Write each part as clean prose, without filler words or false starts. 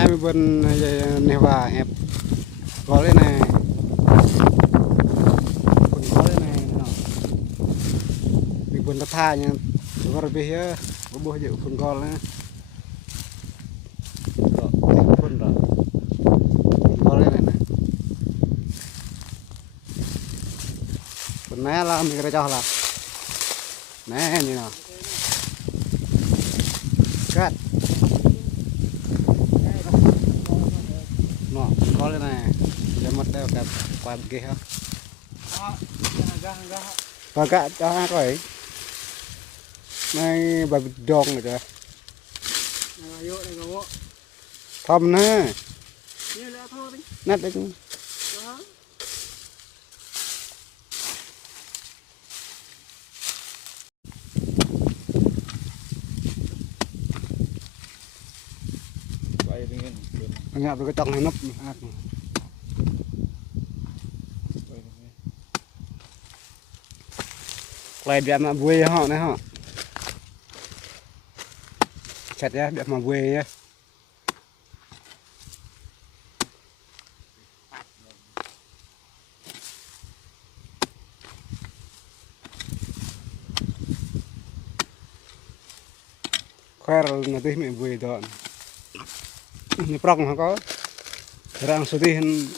ai mới bên nêu và hẹp có lên này còn có lên này nó mình bên tha nha có rồi bây có bố dự phần con nữa phần rồi có lên này phần này là mình cho là nè như nào cắt nó có lên này để mất đeo cả quan kia ha và cả cho hai cái này bà đòn rồi kìa thầm nè nát đấy chứ nhà tôi cái trong này nấp lại đẹp mà vui họ này họ chặt ra đẹp mà vui nhé khoe rồi là tôi mình vui đó như prong họ có rằng số tiền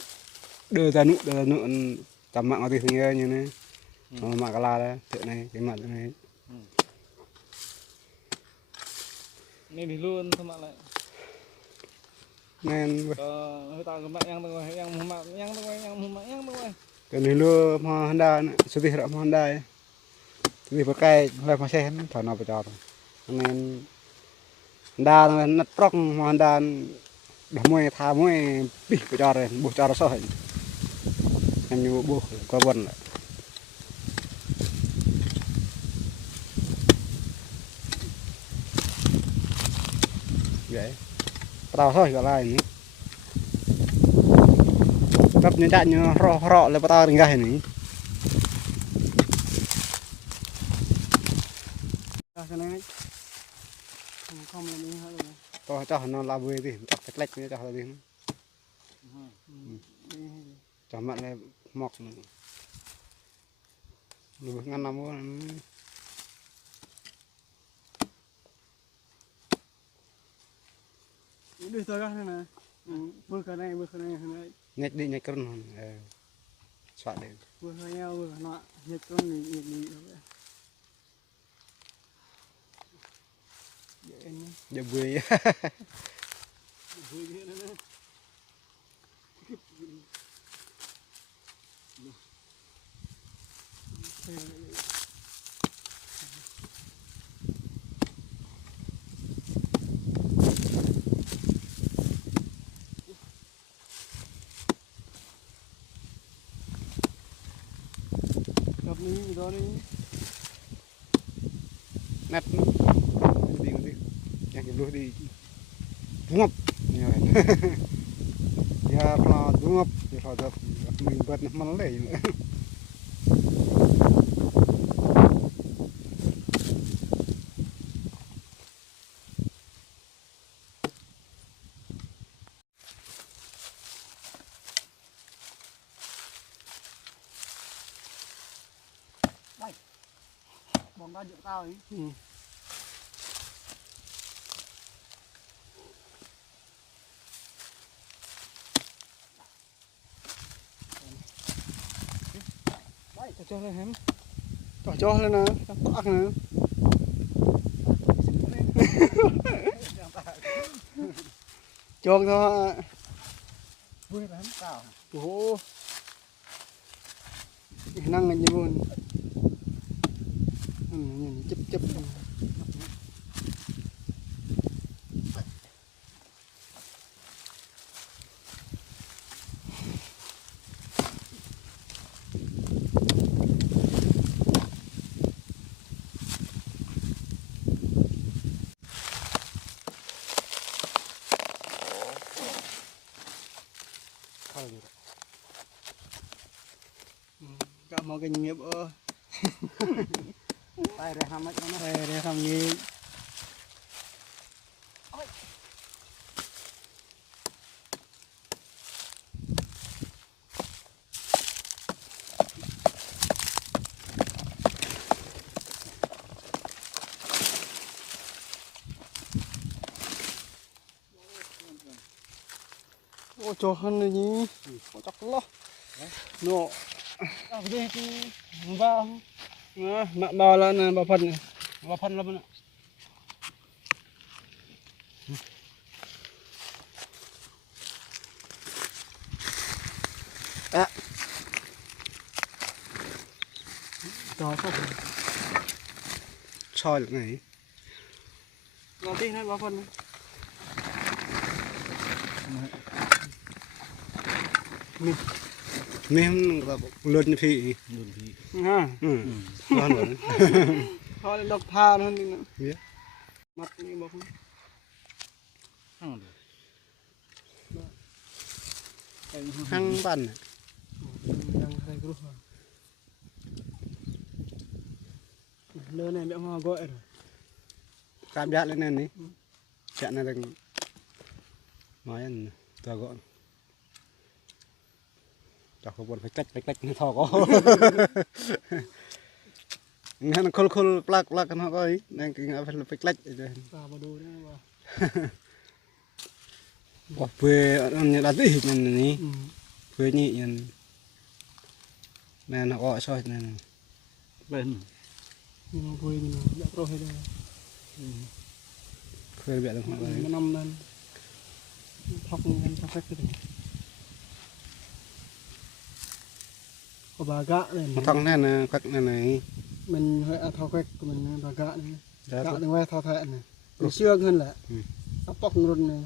đưa ra nụ tầm mạng thì như này mạng cala đấy chuyện này cái mặt này nên thì luôn thôi mà lại nên hơi tao cái mạng yang tao yang mạng cái này luôn mà Honda số tiền là Honda số tiền cái là mà xe thằng nào phải cho nên Honda nó nát prong Honda đâm môi thà môi bị phải cho rồi buộc cho nó soi em như buộc có vần lại vậy tao thôi gọi là gì cấp những chạy như rọ là tao đánh gai này tôi cho nó là vui thì chắc phải lách nữa cho nó đi cho bạn này mọc được ngăn năm luôn đi tới cái này vừa cái này nhách đi nhách cân soạn được vừa hơi nhau vừa nọ nhặt con nhỉ giờ vui vui thế nữa gặp đi đó đi nát đi yang dulu di bungap ya pernah bungap ya ada mimbat malay bóng ra giữa tao ấy cho lên hem cho lên nè quắc nè cho thôi vui lắm cao ồ năng là như luôn chụp chụp gak mau kenyap oh tay để ham mất nó để không gì Ô cho hơn này nhỉ. Có chắc lo. Nó. À đây thì vào. Mà bao là nè bao phần này. Bao phần là bên. À. Đó sao? soi được này Nó tí này bao phần này. mình luôn phi Ha. ngon rồi Thôi lên độc tha hơn đi nữa. biết Mặt như bao phần. hăng bàn Đang hay group. Lơ này mẹ hoa gọi rồi. cảm giác lên này này chuyện này đừng nói anh tôi gọi cho không buồn phải cách nó thò có nghe nó khol plak nó có ấy nên cái phải cách Vào đồ đấy vào. bỏ về như là gì nhìn này về nhị nhìn này nó gọi soi này bên Nhưng mà vui mình đã pro hết rồi. về biệt được Nó rồi năm lên. Thọc lên cho phép cái này. Có bà gạ này. nó thằng này là các này Mình phải thao quét của mình bà gạ này. Dạ, Gạ tôi- đừng quay thao thẹn này. Mình xương hơn là. Nó bọc run này.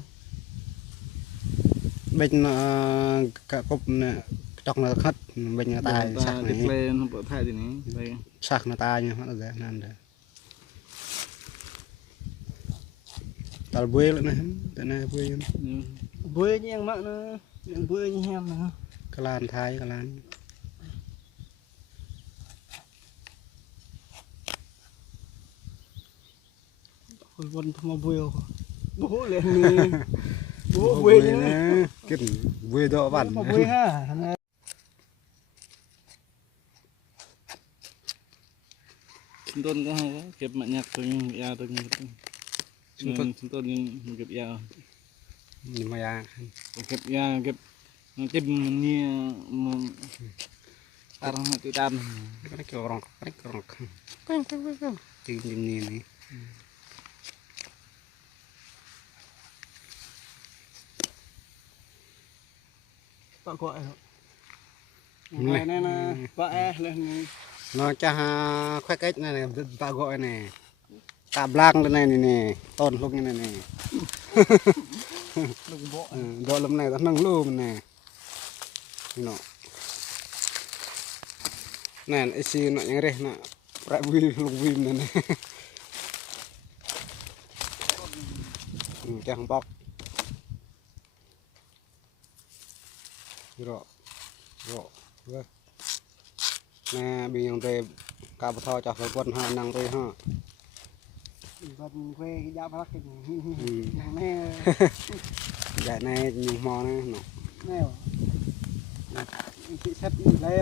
bên cả cục này trong là khất bên người ta sạc này display nó bật thay gì này đây sạc nó ta như nó dễ nên đấy tao bơi lại này tại này bơi Vui như em mặn nó. Đừng vui như em nữa. cái lan thái cái lan Hồi vần thầm vui không? Bố lên đi. Bố vui như thế. cái bơi độ bản Mà vui ha. chúng tôi có ghép mạnh nhạc tôi ya tôi chúng tôi ghép ya nhưng mà ya ghép ya ghép tim như arang itu dan cái kiểu rong chừng nhìn này Bà gọi rồi. Này này nè, vợ lên. nó cha khoét cách này này ta gọi này cà blang lên này này tôn lúc như này này Đừng bộ. độ lâm này nó nâng luôn này nó này cái gì nó như thế nó phải vui lục vim này này chẳng bọc rồi rồi nè bây giờ về cà bơ thò cho phải quân ha năng về ha Vần quê cái dạo phát cái này nè. giải này nhiều mò này nó Nè. Chị xếp lấy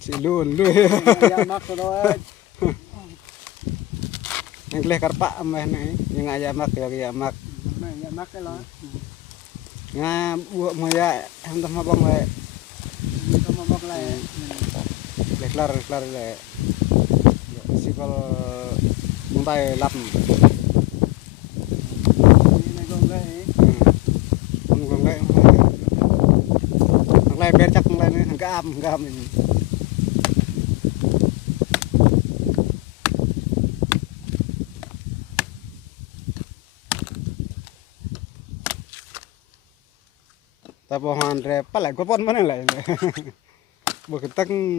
chỉ luôn dạ mắc rồi đó. yang leh karpa meh này yang aja mak ya mak Này dạ mắc cái đó. nga buat moya em tâm bong lại Không mà bọc lại. kelar le si kalau muntai lap Này gồm cái con lại thằng này bên chắc thằng này thằng cam mình ta bỏ hoàn rồi bắt lại có con mất lại bỏ cái tăng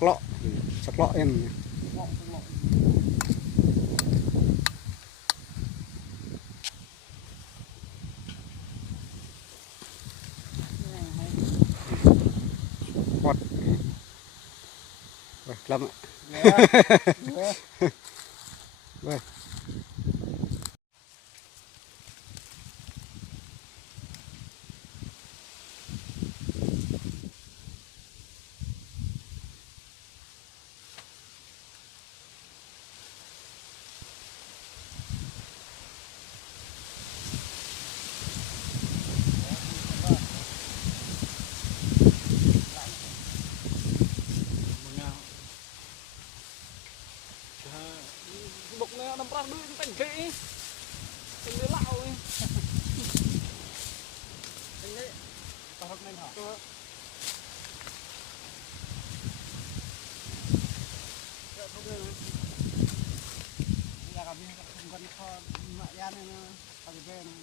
lọ sạc lọ em quạt rồi làm ạ rồi đi. Đừng có lạo đi. Đừng đấy. Tao học nên hả? Dạ không được. Bây giờ làm gì không cần kho mạ gian này nó phải về này.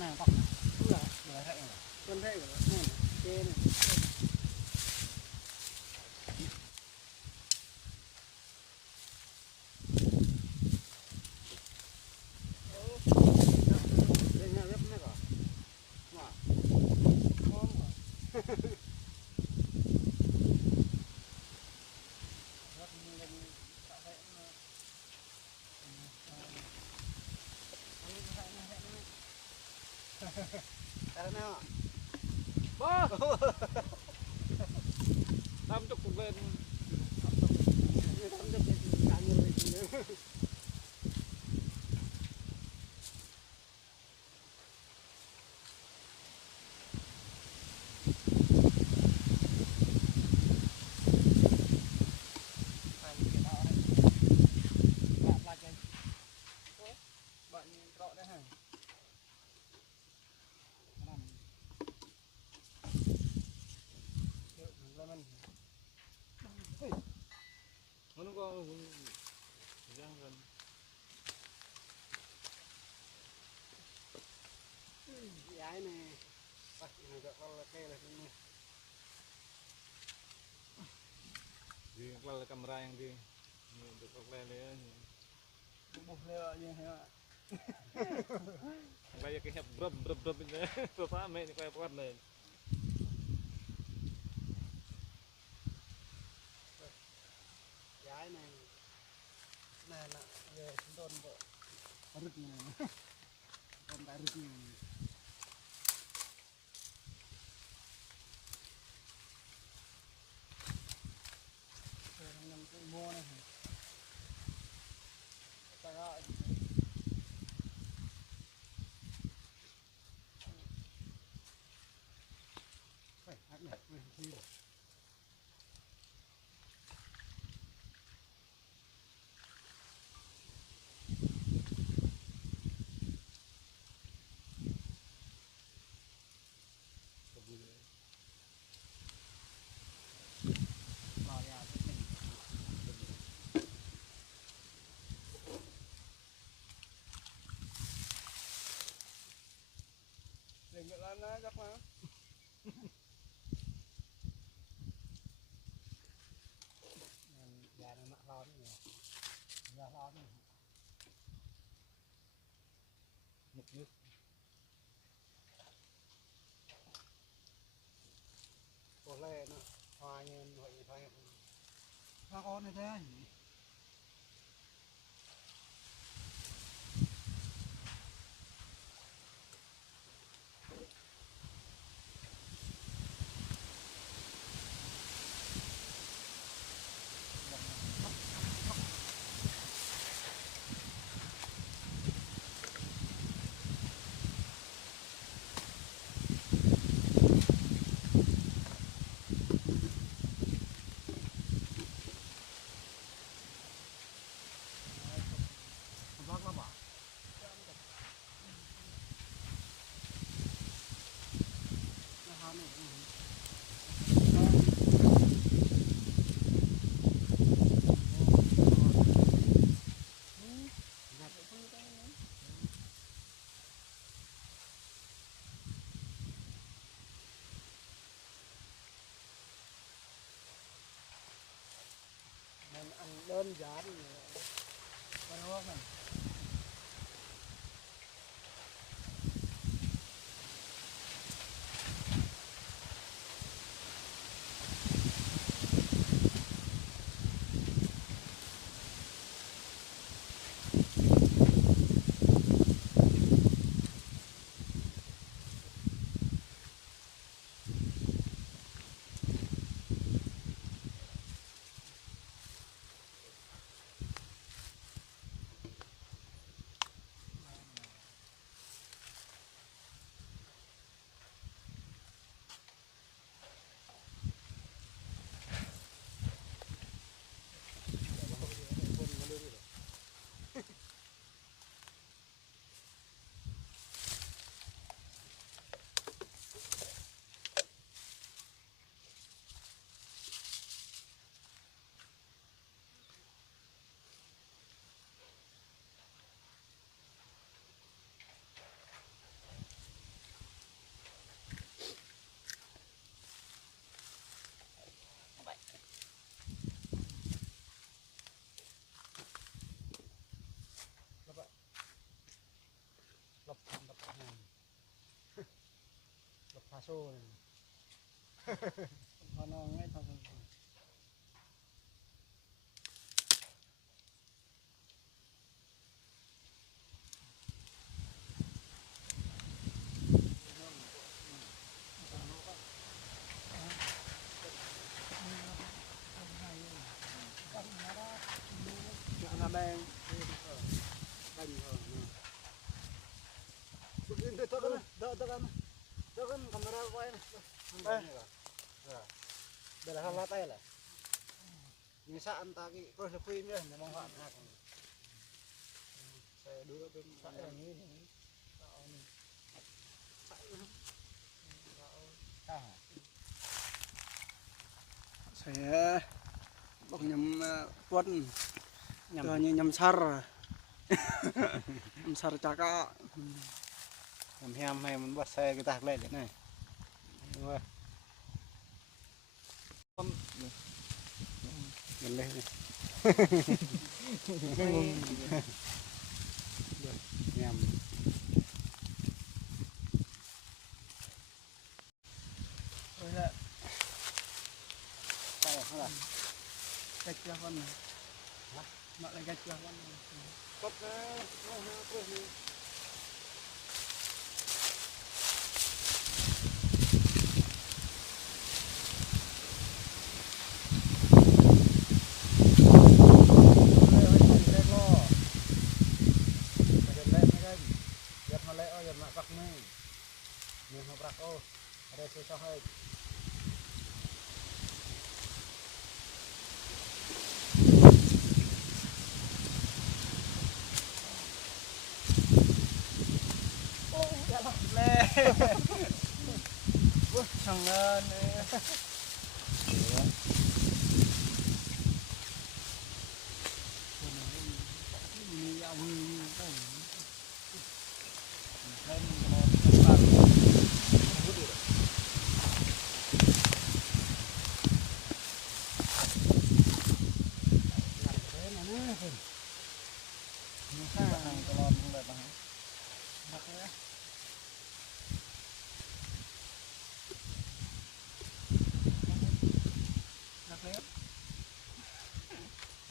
Này bọc này. Đúng rồi. Để hệ rồi. Con hệ của nó này. Kê này. Bơ. Tam chục cục lên. Nó có giang gần. Cái này bắt nó gọi là cây là cái này. Di kalau kamera yang di untuk lele Bục leo như thế ạ. kayak kayak brab ini bapak ame ini kayak apa nih Cái này là về chúng tôi bộ rực này. Con cái rực này. Mua này. Ta gọi. Phải hát này, đi. Đừng có lên đó chắc mà. Gà nó mặn lo nữa nè. Gà lo nữa. mực nước Có lẽ nó hoa như vậy thôi. Hoa con này thế. Paso nó ngay thôi nó đang kan kamera apa ini? Dah salah tay lah. Misaan taki terus lebih ini memang hak aku. Saya dulu tuh saya ini. Saya bọc nhầm quân nhầm sar nhầm sar caka nhầm hem hay mình bắt xe cái tạc lên đấy này đúng rồi mình lên này nhầm cách cho con này, mọi lại cách cho con này, cất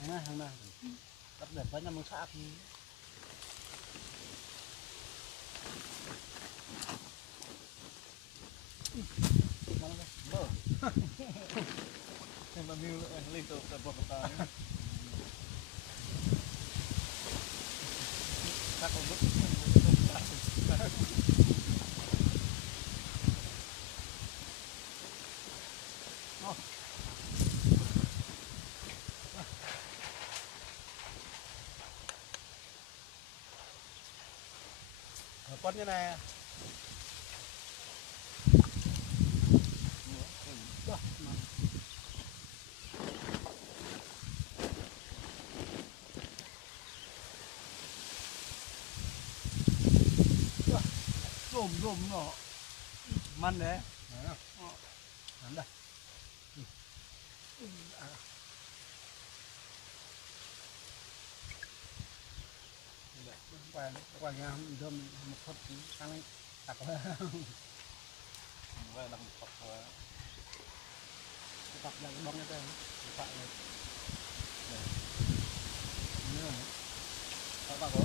nó thằng này bắt để vẫn là một xã mà mưu lên tàu tập bọc tàu các con bút con như này rôm nó man đấy nắm đây qua nhà đơm một phút sang lên tạt vào vậy đằng phật tạt là bông như thế phải này nữa các bạn có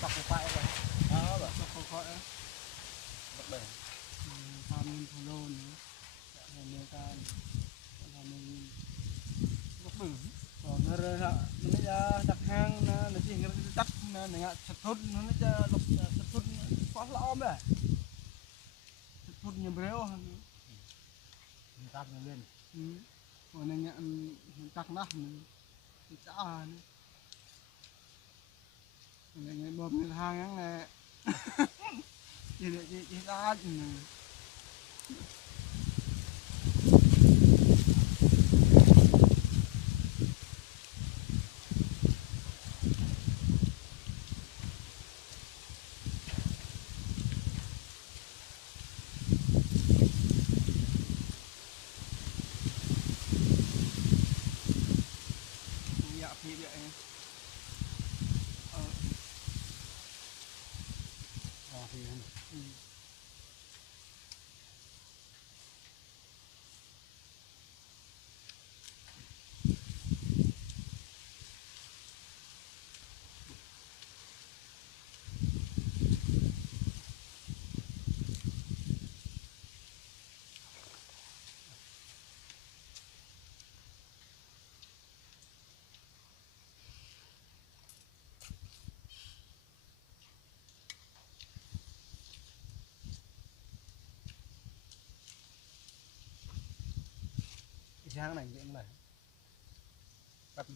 tạt phải rồi đó là không khỏi bắt bể tham follow nữa người ta làm mình góc bự còn nó ra đặt hang nó chỉ nó đặt nó ngạ chặt thốt nó ra lục chặt thốt quá lõm đấy chặt thốt nhiều béo người ta lên còn này ngạ đặt nát mình chả nữa này bơm cái hang này chỉ ra dạ phi vậy thì hang này cũng này bắt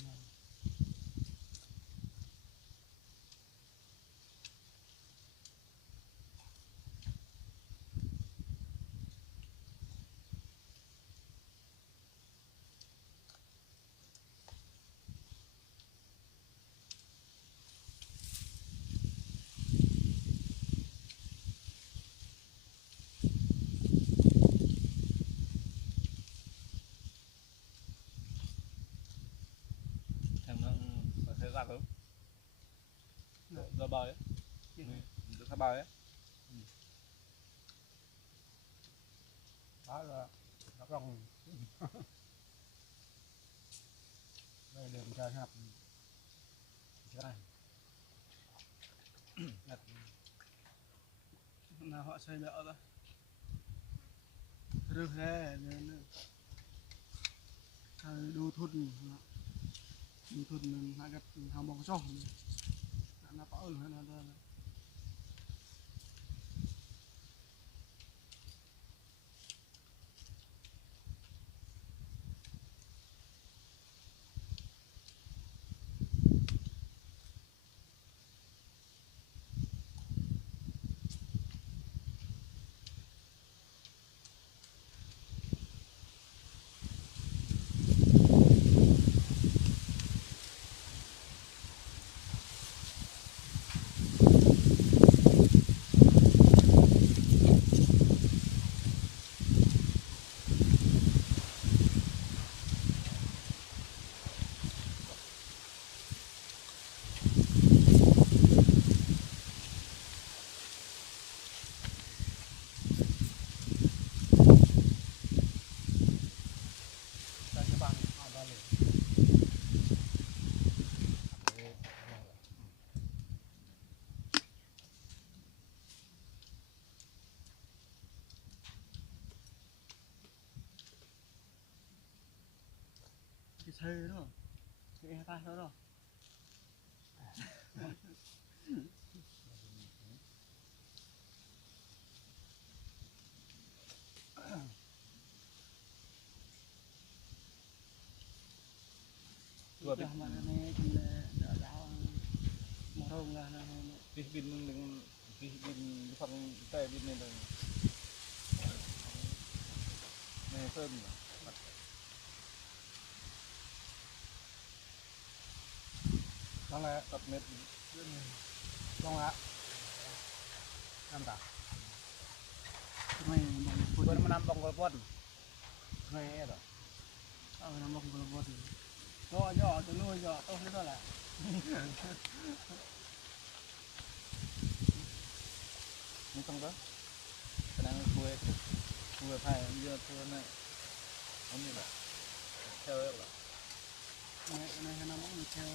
nó sẽ ra không ra bơi ấy được ra bơi ấy đó là nó rong đây đường ra hạp cái này là họ xây đỡ đó rực rè nên đu thut mình hay gặp hàng bóng cho nó có ở nó cái xe đó cái tay đó rồi vừa biết mà này cũng là giáo một hôm là cái pin đừng cái pin phần tay pin này là này sơn đó là tập mệt con ạ năm tạ mày bằng năm bông vào quân mày rồi nằm bông vào quân nhỏ nhỏ từ nuôi nhỏ tôi thấy đó là Ini tengah. Kadang kue pay dia tu nak. Ini lah. Cewek lah. Này nó mong được theo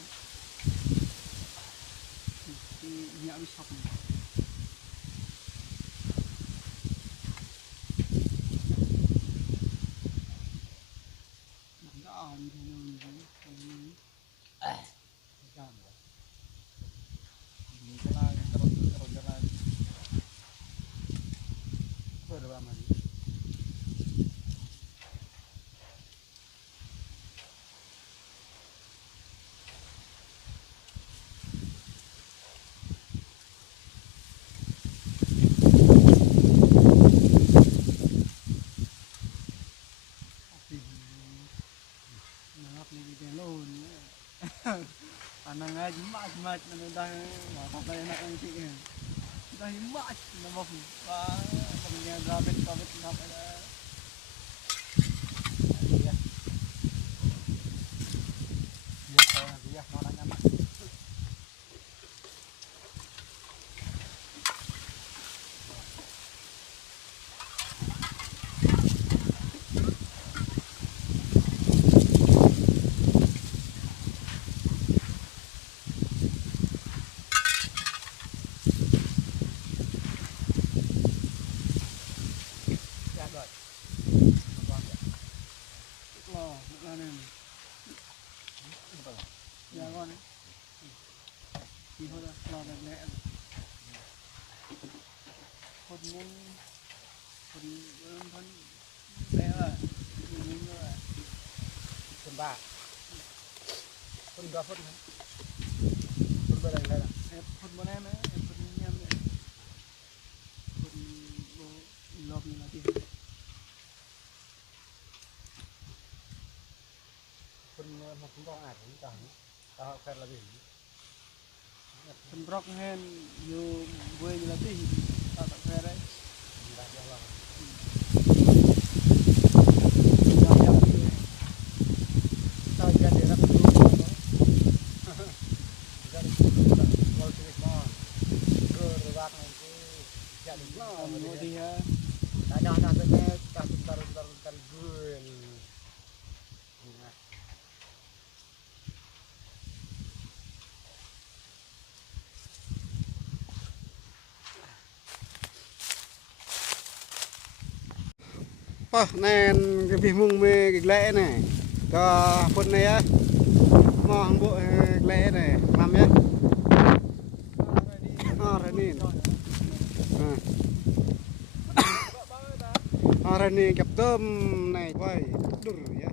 thì nhẹ bị sọc này. Nó ổn thì nó như thế Jangan. Ini kalau terus jalan. berapa man Anang aja mat na dah mapapay na ang tingin. Dahil mat na mo pa pagnya grabe na pala. Dia. Dia orang nyaman. Dạ con đấy. Thì thôi rồi, lò đẹp lẹ. Phần môn phần bé rồi. Mình rồi. Phần 3. Phần 2 phần. Phần 3 đây là. Phần bọn em ấy, phần em này. Phần lọp như là gì? Phần mà chúng ta ải cũng cả. Tao phải là gì? Phần rock hen như quê như là gì? Tao tặng về đấy. Tao jadi orang dulu. Jadi kalau sini mau gerak nanti jadi Mua thì ada sebenarnya bentar gue. Nên cái mùng mê cái lẽ này cho phần này á mong bộ lẽ này làm nhé rồi nè rồi nè cặp tôm này quay đủ nhá